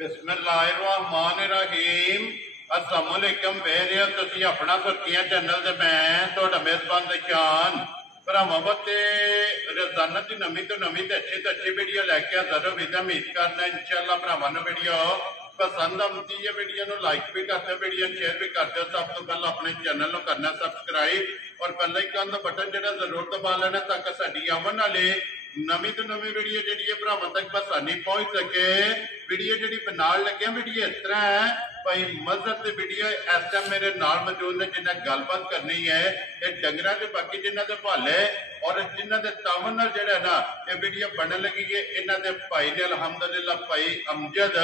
बिस्मिल्लाहिर्रहमानिर्रहीम। अस्सलाम वालेकुम वेरे तुसी अपना सुर्खियां चैनल ते मैं तुहाडा मेजबान दशान भरावां बते रोजाना की नवी तो अच्छी वीडियो लैके हाजिर होगी। तो उम्मीद करना इंशाअल्लाह भरावां नूं वीडियो पसंद आती है। वीडियो नूं लाइक भी करते, वीडियो शेयर भी करते। सब तो पहले अपने चैनल को करना सबसक्राइब और बेल आइकन का बटन जो जरूर दबा लेना ताकि साडी आवन वाली नवी तो नवी वीडियो जी भरावां तक आसानी पहुंच सके। वीडियो जी बनाने लगे वीडियो इस तरह है भाई मजहब की वीडियो इस टाइम मेरे नाल मौजूद ने जिन्हें गलबात करनी है ये डंगर के बाकी जिन्होंने भाले और जिन्होंने तावन जरा ना ये वीडियो बनने लगी है। इन्हों के भाई ने अलहमदुलिल्लाह भाई अमजद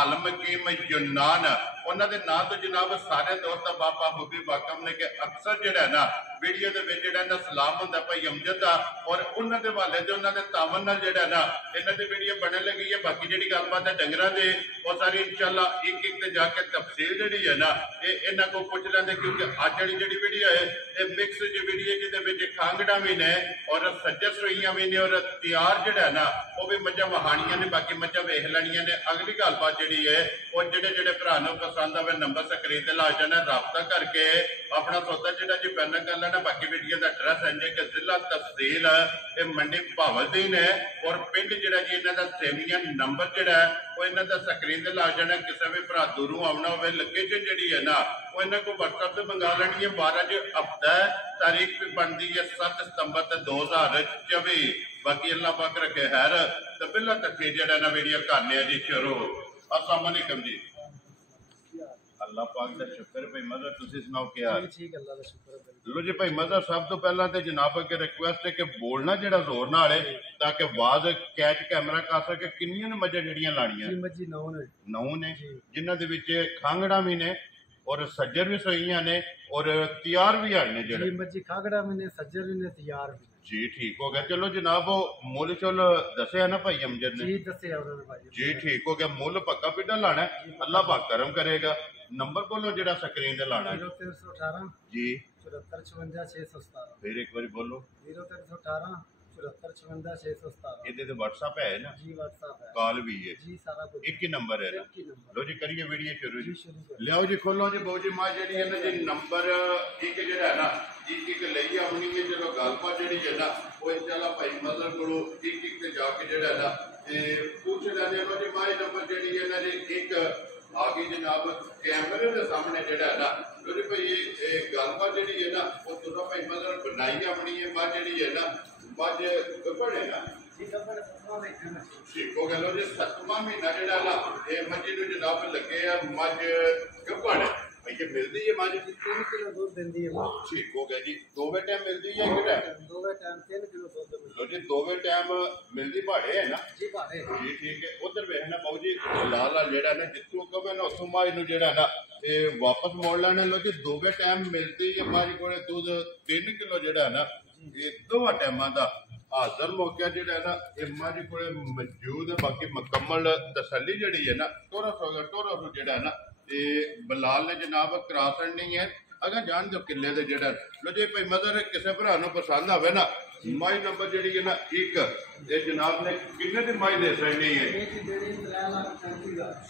आलम हकीम यूनान उन्होंने ना तो जनाब सारे दोस्त बाबा मुबी वाकम ने कि अक्सर जरा ना वीडियो के जरा सलाम होंगे भाई अमजद का और उन्होंने वाले से उन्होंने तावन जरा ना इन्हों की वीडियो बनने लगी है। बाकी जी गलबात है डंगर की वो सारी इंशाअल्लाह एक एक जाके तफसील जी है ना ये इन्हों को पूछ लेंगे क्योंकि अज वाली जी वीडियो है ये मिक्स जी वीडियो जिसे खांगड़ा भी ने और सज्जर सोईया भी ने और तैयार जड़ा ना वो भी मझा वहानिया ने बाकी मझा वेख लैनिया ने। अगली गलबात जी है और जेडे जेडे भरा पसंद आवे नंबर स्क्रीन ते ला जाना रबता करके अपना सौदा जो जी पैन कर लेना। बाकी वीडियो का एड्रैस है कि जिला तहसील मंडी भावलदीन है और पिंड जरा जी इन्हों का सेविया नंबर जरा वो इन्हों का स्क्रीन ते ला जाना। किसी भी भरा दूरों आना हो लोकेशन जी है ना वो इन्हों को व्हाट्सएप से मंगा लेनी है। 12 जो हफ्ता है तारीख भी बनती है 7 सितंबर 2024। बाकी अल्लाह पाक रखे हैर तो पहला तक जरा ना वीडियो करने जी शुरू। अस्सलाम वालेकुम जी। अल्लाह पाक का शुक्र भाई मदर तुसी सुनाओ क्या हाल? ठीक अल्लाह का शुक्र है। लो जी भाई मदर सब तो पहला तो जनाब अगे रिक्वेस्ट है कि बोलना जरा जोर नाल है ताकि आवाज कैच कैमरा कर सके। किन्नियां मजा जड़ियां लानियां? जी मजी 9 ने जिन्हां दे विच खांगड़ा भी ने और सज्जर भी सोईयां ने और तैयार भी आने जी मजी खांगड़ा भी ने सज्जर भी ने तैयार भी जी। ठीक हो गया। चलो जनाब मुल चुल दसिया ना भाई अमजद ने? जी दसिया उन्होंने भाई जी ठीक हो गया। मुल पक्का पिड्डा लाना है अल्लाह पाक करम करेगा। नंबर बोलो जरा स्क्रीन ते लाना है। 0318 जी 74 56 617। फिर एक बार बोलो 0318 74 56 617। ये तो व्हाट्सएप है ना? जी व्हाट्सएप है, कॉल भी है जी सारा कुछ एक ही नंबर है ना? एक ही नंबर। लो जी करिए वीडियो शुरू जी। शुरू कर लियाओ जी खोलो जी बहु जी मां जी है ना जी नंबर एक जरा है ना एक एक लई आनी है। चलो गलबात जी है ना वो इंशाल्लाह भाई मदर को एक एक जाके जरा है ना पूछ लेने जी मां नंबर जी है ना जी एक आ गई जनाब कैमरे के सामने जरा है ना। लो जी भाई ये गलबात जी है ना वो दोनों भाई मदर बनाई अपनी है मां जी है ना मज गब्बड़ है ना ठीक हो गया। लो जी 7वां महीना जरा ना ये मजी नूं जनाब लगे मज गब्बड़ है ये मिलती है मज 3 किलो दूध देंदी है। ठीक हो गया जी। दोवे टाइम मिलती है कि टाइम? दोवे टाइम 3 किलो दूध देंदी। लो जी दोवे टाइम मिलती भाड़े है ना? जी भाड़े जी ठीक है। उधर वेखना बाबू जी लाल लाल जेड़ा ना जितों कवे ना उतों माई नूं जेड़ा ना ये वापस मोड़ लेना। लो जी दोवे टाइम मिलती है माई कोले दूध 3 किलो जेड़ा ना ये दोवां टाइमां दा हाजिर मौका जेड़ा ना ये माई कोले मौजूद है। बाकी मुकम्मल तसल्ली जेड़ी है ना टोरा जेड़ा ना ये बलाल ने जनाब करा छड़नी है। अगर जान दो किले दे जेड़ा लो जी भाई मदर किसी भरा नूं पसंद आवे ना माई नंबर जी है ना एक ये जनाब ने किन्ने दी माई दे छड़नी है?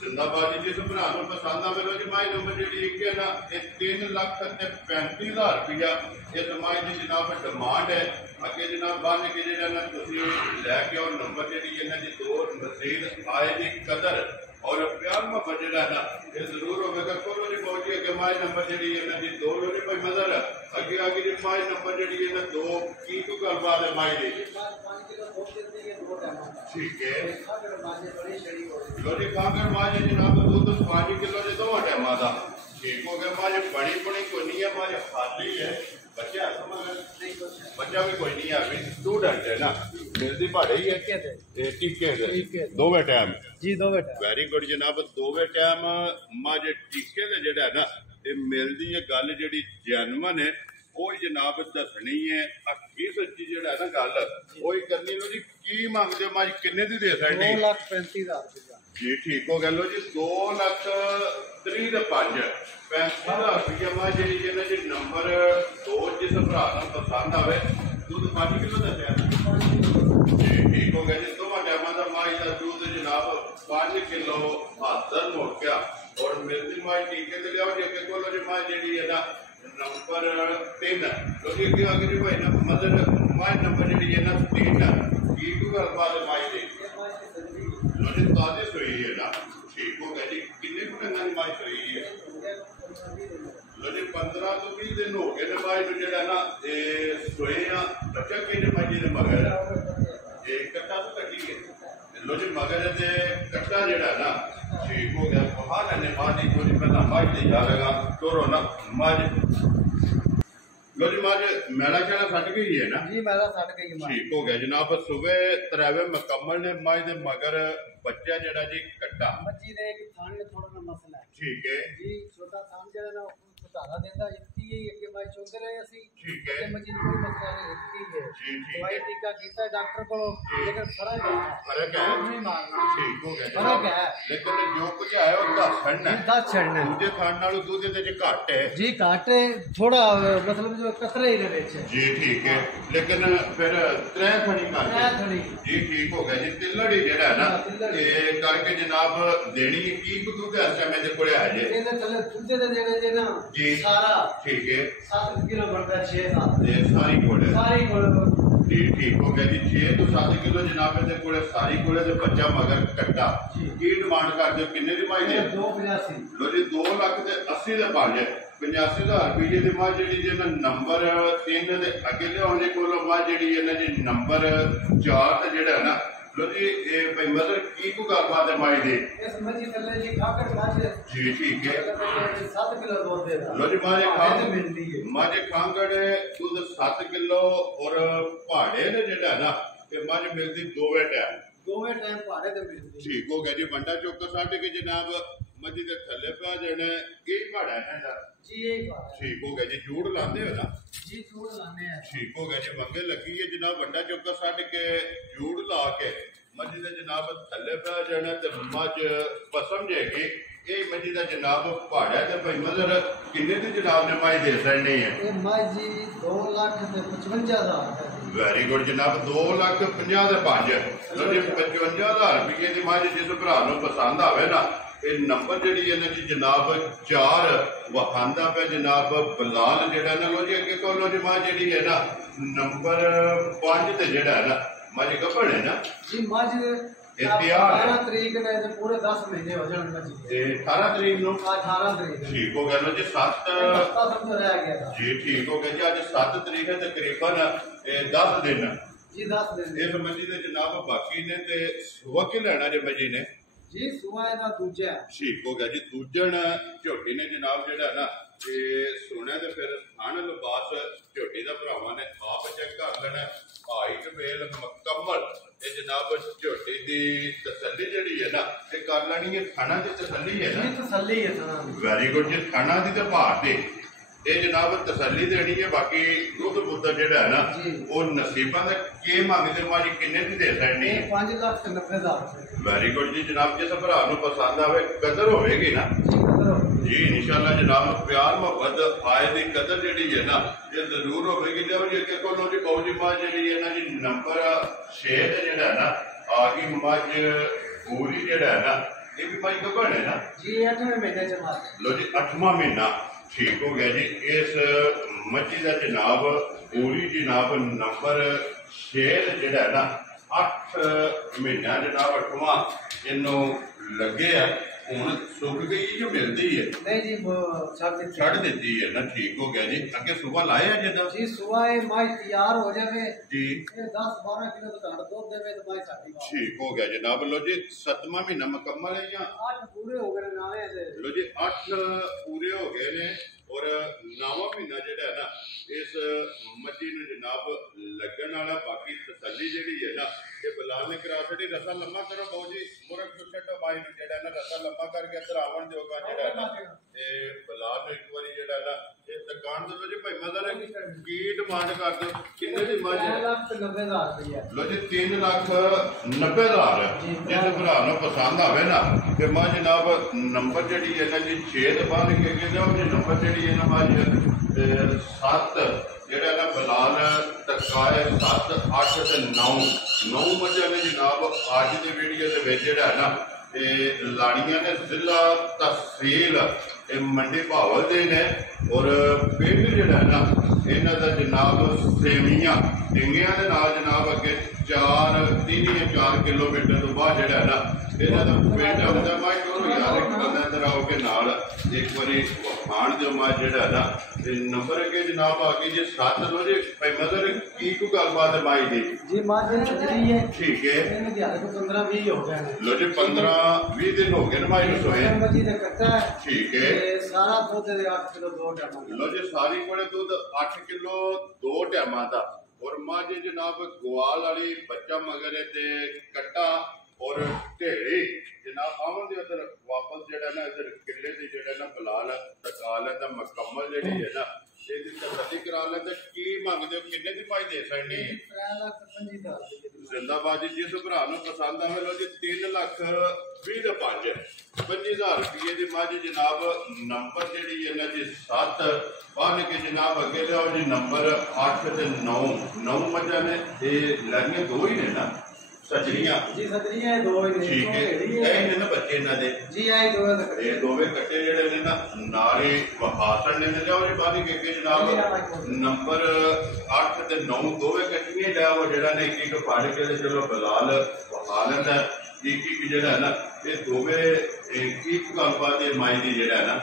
जिंदाबाद जिस भरा नूं पसंद आवे लो जी माई नंबर जी एक है ना ये 3,35,000 रुपया इस माई की जनाब डिमांड है। अगे जनाब बन के जेड़ा ना तुसीं लैके आओ नंबर जी है ना जी दो मजीद आए दी कदर और प्यार मोहब्बत जरा ना ये जरूर होगा। खोलो जी बहुत जी अगे माई नंबर जी है ना जी 2 लो जी भाई मदर अगे आगे जी माई नंबर जी है ना 2 की तो गलबात है माई दी? ठीक है। लो जी खाकर माज जनाब दूध 5 किलो जी 2 टाइम का ठीक हो गया। माज बड़ी बड़ी कोई नहीं है माज खाली है बच्चा बच्चा भी कोई नहीं है अभी स्टूडेंट है ना मिलती भाड़े ही है टीके दोवे टाइम जी दोवे टाइम। वेरी गुड जनाब दोवे टाइम मज टीके दे जेड़ा ना ये मिलती है। गल जी जैनवन है वो जनाब दसनी है हकी सच्ची जेड़ा ना गल वो करनी। लो जी की मंगते हो मज किन्ने दी दे सकते? 2,35,000 रुपया जी ठीक हो गया। लो जी 2,30,500 35,000 रुपया मज जी ना जी नंबर 2 जिस भरा नूं पसंद आवे दूध 5 किलो दसिया जी ठीक हो गया जी। दोवां टाइमां दा माई दा दूध जनाब 5 किलो हादर हो गया और मिलती माई टीके ते लियाओ जे के कोलो जी माई जेडी है ना नंबर 3 क्योंकि कि अगर भाई ना मदर माई नंबर जेडी है ना 3 की को गल बात माई दे लोजी ताजी सोई है ना ठीक हो गया जी कितने को टंगा दी माई सोई है लोजी 15 तो 20 दिन हो गए ने माई जो जेड़ा ना ए सोए आ बच्चा के ने माई दे मगर ये कट्टा तो कटी है लो जी मगर दे कट्टा जेड़ा ना ठीक हो गया वहां ने माजी थोड़ी पहला माज ले जाएगा तोरो ना माज लो जी माज मेला चढ़ा सट गई है ना जी मेला सट गई माज ठीक हो गया जनाब सुबह तरावे मुकम्मल ने माज दे मगर बच्चा जेड़ा जी कट्टा मच्छी दे एक थान ने थोड़ा ना मसला है ठीक है जी छोटा थान जेड़ा ना धारा देंदा इतनी ही अगे माई चोंदे रहे असि ठीक है मच्छी कोई मसला नहीं इतनी है जी ठीक दवाई है टीका कीता डॉक्टर को लेकिन फर्क है नहीं मारना ठीक हो गया फर्क है लेकिन जो कुछ है उसका छड़ना है दस छड़ना दूजे खान नालों दूध दे च घट है जी काटे थोड़ा मतलब जो कतरे ही दे विच जी ठीक है लेकिन फिर त्रै थड़ी कर त्रै थड़ी जी ठीक हो गया जी तिल्लड़ी जेड़ा है ना ये करके जनाब देनी की को दूध इस समय दे कोले आ जे ਇਹਦੇ ਥੱਲੇ ਦੁੱਧ ਦੇ ਜਿਹੜੇ ਜੇ ਨਾ जी ਸਾਰਾ ठीक है 7 किलो ਬਣਦਾ 6-7 ये सारी कोले ਸਾਰੀ ਕੋਲ जी ठीक हो गया जी 6 तो 7 किलो जनाब दे कोले सारी कोले ते बच्चा मगर कट्टा जी। की डिमांड करदे किन्ने दी माई दे 285 लो जी 2 लाख ते 80 दे पांच 85,000 रुपये दी मां जेडी जे नंबर 3 दे अगे लियाउणे कोलो मां जेडी है ना जी नंबर 4 ते जेड़ा है ना लो जी ये भाई मदर की को गलबात है माई दे ਇਸ ਮੱਛੀ ਥੱਲੇ ਜੀ ਖਾਕਰ ਮਾਝ जी ठीक है 7 किलो दूध देਦਾ लो जी माजे खांग ਮਿਲਦੀ ਹੈ माजे खांगड़ दूध 7 किलो और पहाड़े ने जेड़ा ना ते माजे मिलती 2 टाइम ਦੋਵੇਂ ਟਾਈਮ ਭਾੜੇ ਤੇ ਮਿਲਦੀ ਹੈ ठीक हो गया जी बंडा चौक साढ़े के जनाब मजी के थल्ले पे जाना यही पहाड़ा है ना ਜੀ ਇਹ ਭਾੜਾ ठीक हो गया जी जूड़ लाते हो ना ਜੀ ਛੋੜ ਲਾਣੇ ਆ ठीक हो गया जी मंगे लगी है जनाब बंडा चौका छड़ के जूड़ ला के मजी दे जनाब थल्ले पे जाना ते मज पसम जाएगी ये मजी दा जनाब पहाड़ा ते भाई मदर किन्ने दी जनाब ने माई दे सकनी है ਇਹ ਮੱਝ ਜੀ 2,55,000 वेरी गुड जनाब 2,50,000 दे 5 लो जी 55,000 रुपये दी मां जिस भरा नु पसंद आवे ना ये नंबर जेडी है ना जी जनाब 4 वखांदा पे जनाब बलाल जेड़ा ना लो जी अगे को लो जी मां जेडी है ना नंबर 5 ते जेड़ा है ना मां जी कपड़ है ना ਜੀ ਮੱਝ इतिहास 18 तरीक ने ते पूरे 10 महीने हो जाने मੱਝ ते 18 तरीक नु 18 तरीक ठीक हो गया लो जी 7 हफ्ता समझो रह गया था जी ठीक हो गया जी आज 7 तरीक है तकरीबन 10 दिन जी 10 दिन इस मजी दे जनाब बाकी ने ते वकील लेना जे मजी ने जी सुआ ਇਹਦਾ ਦੂਜਾ ठीक हो गया जी दूजन झोटी ने जनाब जेड़ा ना ये सोने दे फिर थान लिबास झोटी दा भरावां ने आप चेक कर लेना हाइट बेल मुकम्मल ये जनाब झोटी दी तसल्ली जेड़ी है ना ये कर लेनी है थाना दी तसल्ली है ना ਜੀ ਤਸੱਲੀ ਹੈ ਸਨਾ वेरी गुड जी थाना दी ते भार दे ये जनाब तसल्ली देनी है बाकी दुध बुद्ध जेड़ा है ना जी। वो नसीबां दा के मंगदे माजी किन्ने दी दे सकनी है 5,90,000 वेरी गुड जी जनाब जिस भरा नु पसंद आवे कदर होवेगी ना जी कदरो जी इंशाल्लाह जनाब प्यार मोहब्बत आए दी कदर जेडी है ना ये जरूर होवेगी जब जी के कोलो जी बहु जी मां जेडी है ना जी नंबर 6 ते जेड़ा है ना आगे मज पूरी जेड़ा है ना ये भी माई कबड़ है ना जी 8वें महीने च मार लो जी 8वां महीना ठीक हो गया जी इस मच्छी का जनाब पूरी जनाब नंबर 6 जेड़ा है ना 8 महीना जनाब 8वां इनू लगे है हूं सुख गई जो मिलती है नहीं जी वो छड़ देती है ना ठीक हो गया जी अगे सुबह लाया जिदा जी सुबह माई तैयार हो जावे जी ये 10-12 किलो तो घड़ दूध देवे तो माई साडी ठीक हो गया जनाब लो जी 7वां महीना मुकम्मल है या 8 पूरे हो गए नावे से लो जी 8 पूरे हो गए ने और 9वां महीना जेड़ा है ना इस मच्छी ने जनाब लगन वाला बाकी तसल्ली जेड़ी है ना ये बलाल ने करा छड़ी रसा लम्मा करो बहु जी मुरक छुट्टा बाई ने जेड़ा है ना रसा लम्मा करके अंदर आवण दियोगा जेड़ा है ना ये बलाल ने एक बारी जेड़ा है ना ये दुकान दे जी भाई मदर की डिमांड कर दो किन्ने दी मां 3,90,000 रुपया लो जी 3,90,000 जिस भरा नु पसंद आवे ना ते मां जनाब नंबर जेडी है ना जी 6 दे बाद के गया और नंबर जेडी है ना मां 7 जेड़ा ना बलाल टकाए 7 8 ते 9 मजा ने जनाब आज की वीडियो दे विच जेड़ा है ना ਲਾੜੀਆਂ ਨੇ ਜ਼ਿਲ੍ਹਾ ਤਹਿਸੀਲ ਮੰਡੀ ਭਾਵਲ ਦੇ ਨੇ ਔਰ ਪਿੰਡ ਜਿਹੜਾ ਨਾ ਇਹਨਾਂ ਦਾ ਜਨਾਬ ਸੇਵੀਆਂ ਡਿੰਗਿਆਂ ਦੇ ਨਾਲ ਜਨਾਬ ਅੱਗੇ 4 ਕਿਲੋਮੀਟਰ ਤੋਂ ਬਾਅਦ ਜਿਹੜਾ ਨਾ ਇਹਨਾਂ ਦਾ ਪਿੰਡ ਆਉਂਦਾ। ਮੈਂ ਚਲੋ ਯਾਰ ਇੱਕ ਬੰਦਾ ਇੱਧਰ ਆਓ ਕੇ ਨਾਲ ਇੱਕ ਵਾਰੀ ਖਾਣ ਦਿਓ ਮੈਂ ਜਿਹੜਾ ਨਾ ਤੇ ਨੰਬਰ ਅੱਗੇ ਜਨਾਬ ਆ ਗਈ ਜੀ 7 ਲੋ ਜੀ ਭਾਈ ਮਦਰ ਕੀ ਕੋਈ ਗੱਲਬਾਤ ਹੈ ਮਾਈ ਦੀ ਜੀ ਮਾਂ ਜਿਹੜੀ ਹੈ ਠੀਕ ਹੈ ਇਹਨੇ ਦਿਹਾੜੇ ਕੋ 15-20 ਹੋ ਗਏ ਨੇ ਲੋ ਜੀ 15-20 ਦਿਨ ਹੋ ਗਏ ਨੇ ਮਾਈ ਨੂੰ ਸੋਏ ਮੱਝੀ ਦਾ ਕੱਟਾ ਹੈ ਠੀਕ ਹੈ ਤੇ ਸਾਰਾ ਦੁੱਧ ਦੇ 8 ਕਿਲੋ 2 ਟਾਈਮਾਂ ਲੋ ਜੀ ਸਾਰੀ ਕੋਲੇ ਦੁੱਧ 8 ਕਿਲੋ 2 ਟਾਈਮਾਂ ਦਾ ਔਰ ਮਾਂ ਜੀ ਜਨਾਬ ਗਵਾਲ ਵਾਲੀ ਬੱਚਾ ਮਗਰ ਤੇ ਕੱਟਾ ਔਰ ਢੇੜੀ ਜਨਾਬ ਆਵਣ ਦੇ ਅੰਦਰ ਵਾਪਸ ਜਿਹੜਾ ਨਾ ਇਧਰ ਕਿੱਲੇ ਦੀ ਜਿਹੜਾ ਨਾ ਬਲਾਲ ਟਕਾ ਲੈਂਦਾ ਮੁਕੰਮਲ ਜਿਹੜੀ ਹੈ ਨਾ ਇਹਦੀ ਤਸੱਲੀ ਕਰਾ ਲੈਂਦਾ। ਕੀ ਮੰਗਦੇ ਹੋ ਕਿੰਨੇ ਦੀ ਭਾਈ ਦੇ ਸਕਦੇ 3,25,000 ਜ਼ਿੰਦਾਬਾਦ ਜੀ। ਜਿਸ ਭਰਾ ਨੂੰ ਪਸੰਦ ਆਵੇ ਲੋ ਜੀ 3,20,500 25,000 ਰੁਪਏ ਦੀ ਮੱਝ ਜਨਾਬ। ਨੰਬਰ ਜਿਹੜੀ ਇਹਨਾਂ ਦੀ 7 ਬੰਨ ਕੇ ਜਨਾਬ ਅੱਗੇ ਲਿਆਓ ਜੀ ਨੰਬਰ 8 ਤੇ 9 ਮੱਝਾਂ ਨੇ ਇਹ ਲੈਣੀਆਂ ਦੋ ਹੀ ਨੇ ਨਾ ਸੱਜਣੀਆਂ ਜੀ ਸੱਜਣੀਆਂ ਦੋ ਹੀ ਨੇ ਠੀਕ ਹੈ ਇਹ ਨੇ ਨਾ ਬੱਚੇ ਇਹਨਾਂ ਦੇ ਜੀ ਆਏ ਦੋਵੇਂ ਦਾ ਇਹ ਦੋਵੇਂ ਕੱਟੇ ਜਿਹੜੇ ਨੇ ਨਾ ਨਾਲੇ ਵਹਾਸਣ ਨੇ ਲਿਆਓ ਜੀ ਬਾਦੀ ਕੇ ਜਨਾਬ ਨੰਬਰ 8 ਤੇ 9 ਦੋਵੇਂ ਕੱਟੀਆਂ ਲਿਆਓ ਜਿਹੜਾ ਨੇ ਇੱਕ ਫਾੜ ਕੇ ਤੇ ਚਲੋ ਬਲਾਲ ਵਹਾ ਲੈਂਦਾ ਇੱਕ ਜਿਹੜਾ ਨਾ ਇਹ ਦੋਵੇਂ ਇੱਕ ਗੱਲਬਾਤ ਇਹ ਮਾਈ ਦੀ ਜਿਹੜਾ ਨਾ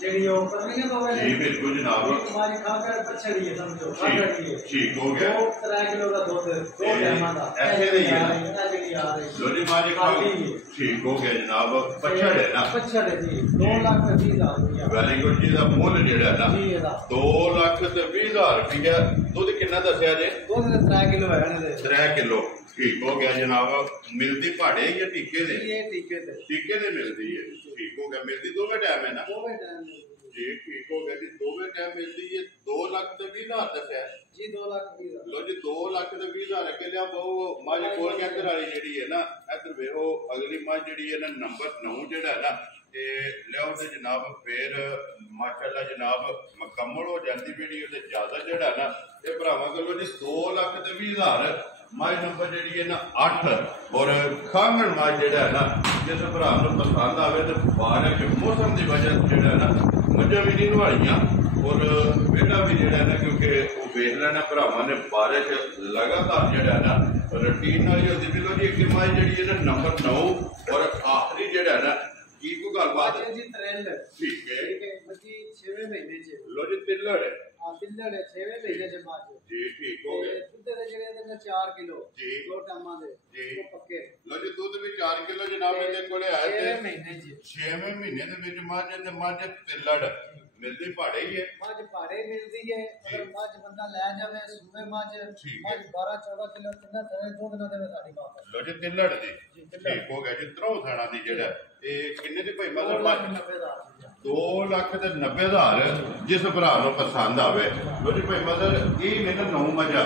ਜਿਹੜੀ ਉਹ ਕਰਨੀ ਹੈ ਦੋਵੇਂ ਜੀ ਬਿਲਕੁਲ ਜਨਾਬ तुम्हारी खाकर पछड़ी है समझो खाकर ठीक हो गया 3 किलो का दूध 2 टाइमां दा ऐसे नहीं है ਜਿਹੜੀ ਆ ਰਹੀ लो जी मां जी ठीक हो गया जनाब पछड़ है ना पछड़ है जी 2,20,000 रुपया ਵੈਰੀ ਗੁੱਡ ਜੀ ਦਾ ਮੁੱਲ ਜਿਹੜਾ ਨਾ ਜੀ ਇਹਦਾ 2,20,000 ਰੁਪਇਆ ਦੁੱਧ ਕਿੰਨਾ ਦੱਸਿਆ ਜੇ ਦੁੱਧ ਦੇ 3 ਕਿਲੋ ਹੈ ਨੇ 3 ਕਿਲੋ ਠੀਕ ਹੋ ਗਿਆ ਜਨਾਬ। ਮਿਲਦੀ ਭਾੜੇ ਜਾਂ ਟੀਕੇ ਦੇ ਇਹ ਟੀਕੇ ਤੇ ਟੀਕੇ ਦੇ ਮਿਲਦੀ ਹੈ ਠੀਕ ਹੋ ਗਿਆ। ਮਿਲਦੀ ਦੋਵੇਂ ਟਾਈਮ ਹੈ ਨਾ ਦੋਵੇਂ ਟਾਈਮ ਜੀ ਠੀਕ ਹੋ ਗਿਆ ਜੀ ਦੋਵੇਂ ਟਾਈਮ ਮਿਲਦੀ ਹੈ 2,20,000 ਦੱਸਿਆ ਜੀ 2,20,000 ਲੋ ਜੀ 2,20,000 ਅੱਗੇ ਲਿਆ ਬਹੁ ਮੱਝ ਕੋਲ ਕੇ ਇੱਧਰ ਵਾਲੀ ਜਿਹੜੀ ਹੈ ਨਾ ਇੱਧਰ ਵੇਖੋ ਅਗਲੀ ਮੱਝ ਜਿਹੜੀ ਹੈ ਨਾ ਨੰਬਰ 9 ਜਿਹੜਾ ਹੈ ਨਾ ਇਹ ਲਿਆਓ ਤੇ ਜਨਾਬ ਫੇਰ ਮਾਸ਼ਾਅੱਲਾ ਜਨਾਬ ਮੁਕੰਮਲ ਹੋ ਜਾਂਦੀ ਵੀਡੀਓ ਤੇ ਜ਼ਿਆਦਾ ਜਿਹੜਾ ਨਾ ਇਹ ਭਰਾਵਾਂ ਕੋਲੋਂ ਜੀ 2,20,000 ਮਾਈ ਨੰਬਰ ਜਿਹੜੀ ਹੈ ਨਾ 8 ਔਰ ਖਾਂਗਣ ਮਾਈ ਜਿਹੜਾ ਹੈ ਨਾ ਜਿਸ ਭਰਾ ਨੂੰ ਪਸੰਦ ਆਵੇ ਤੇ ਬਾਰਿਸ਼ ਮੌਸਮ ਦੀ ਵਜ੍ਹਾ ਜਿਹੜਾ ਨਾ ਮੱਝਾਂ ਵੀ ਨਹੀਂ ਨਵਾਲੀਆਂ ਔਰ ਵਿਹੜਾ ਵੀ ਜਿਹੜਾ ਨਾ ਕਿਉਂਕਿ ਉਹ ਵੇਖ ਲੈਣਾ ਭਰਾਵਾਂ ਨੇ ਬਾਰਿਸ਼ ਲਗਾਤਾਰ ਜਿਹੜਾ ਨਾ ਰੂਟੀਨ ਨਾਲ ਹੀ ਹੁੰਦੀ ਬਿਲੋ ਜੀ ਇੱਕ ਮਾਈ ਜਿਹੜੀ ਹੈ ਨਾ ਨੰਬਰ 9 ਔਰ ਆਖਰੀ ਜਿਹੜਾ ਨਾ ਕੀ ਕੋ ਗੱਲਬਾਤ ਹੈ ਜੀ ਤਰੇਲ ਠੀਕ ਹੈ ਬੱਚੀ 6ਵੇਂ ਮਹੀਨੇ ਚ ਲੋ ਜੀ ਤਿੱਲੜ ਹੈ ਤਿੱਲੜ 6ਵੇਂ ਮਹੀਨੇ ਚ ਬਾਅਦ ਜੀ ਠੀਕ ਹੋ ਗਿਆ ਦੁੱਧ ਦੇ ਜਿਹੜੇ ਇਹਦੇ ਨਾਲ 4 ਕਿਲੋ ਜੀ 2 ਟਾਈਮਾਂ ਦੇ ਜੀ ਉਹ ਪੱਕੇ ਲੋ ਜੀ ਦੁੱਧ ਵੀ 4 ਕਿਲੋ ਜਨਾਬ ਇਹਦੇ ਕੋਲੇ ਆਇਆ ਤੇ 6 ਮਹੀਨੇ ਚ 6ਵੇਂ ਮਹੀਨੇ ਦੇ ਵਿੱਚ ਮੱਝ ਤੇ ਮੱਝ ਤਿੱਲੜ ਮਿਲਦੀ ਭਾੜੇ ਹੀ ਹੈ ਮੱਝ ਭਾੜੇ ਮਿਲਦੀ ਹੈ ਅਗਰ ਮੱਝ ਬੰਦਾ ਲੈ ਜਾਵੇ ਸੂਬੇ ਮੱਝ 12-14 ਕਿਲੋ ਕਿੰਨਾ ਥੜੇ ਦੁੱਧ ਨਾ ਦੇਵੇ ਸਾਡੀ ਬਾਤ ਲੋ ਜੀ ਤਿੱਲੜ ਦੀ ਠੀਕ ਹੋ ਗਿਆ ਜੀ ਤਰੋ ਥਾਣਾ ਦੀ ਜਿਹੜਾ ਇਹ ਕਿੰਨੇ ਦੀ ਭਾਈ ਮਤਲਬ 2,90,000 ਜਿਸ ਭਰਾ ਨੂੰ ਪਸੰਦ ਆਵੇ ਲੋ ਜੀ ਭਾਈ ਮਦਰ ਇਹ ਮੈਨੂੰ 9 ਮੱਝਾਂ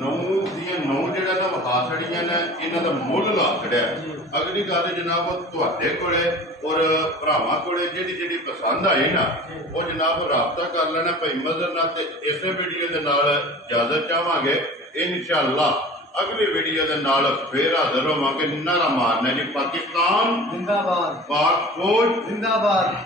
9 ਦੀਆਂ 9 ਜਿਹੜਾ ਨਾ ਵਹਾਸੜੀਆਂ ਨੇ ਇਹਨਾਂ ਦਾ ਮੁੱਲ ਲੱਖੜਿਆ। ਅਗਲੀ ਗੱਲ ਜਨਾਬ ਤੁਹਾਡੇ ਕੋਲੇ ਔਰ ਭਰਾਵਾਂ ਕੋਲੇ ਜਿਹੜੀ ਪਸੰਦ ਆਈ ਨਾ ਉਹ ਜਨਾਬ ਰਾਬਤਾ ਕਰ ਲੈਣਾ ਭਾਈ ਮਦਰ ਨਾਲ ਤੇ ਇਸੇ ਵੀਡੀਓ ਦੇ ਨਾਲ ਇਜਾਜ਼ਤ ਚਾਹਾਂਗੇ ਇਨਸ਼ਾਅੱਲਾ। ਅਗਲੀ ਵੀਡੀਓ ਦੇ ਨਾਲ ਫੇਰ ਹਾਜ਼ਰ ਹੋਵਾਂਗੇ। ਨਾਰਾ ਮਾਰਨਾ ਜੀ ਪਾਕਿਸਤਾਨ ਜ਼ਿੰਦਾਬਾਦ, ਪਾਕ ਫੌਜ ਜ਼ਿੰਦਾਬਾਦ।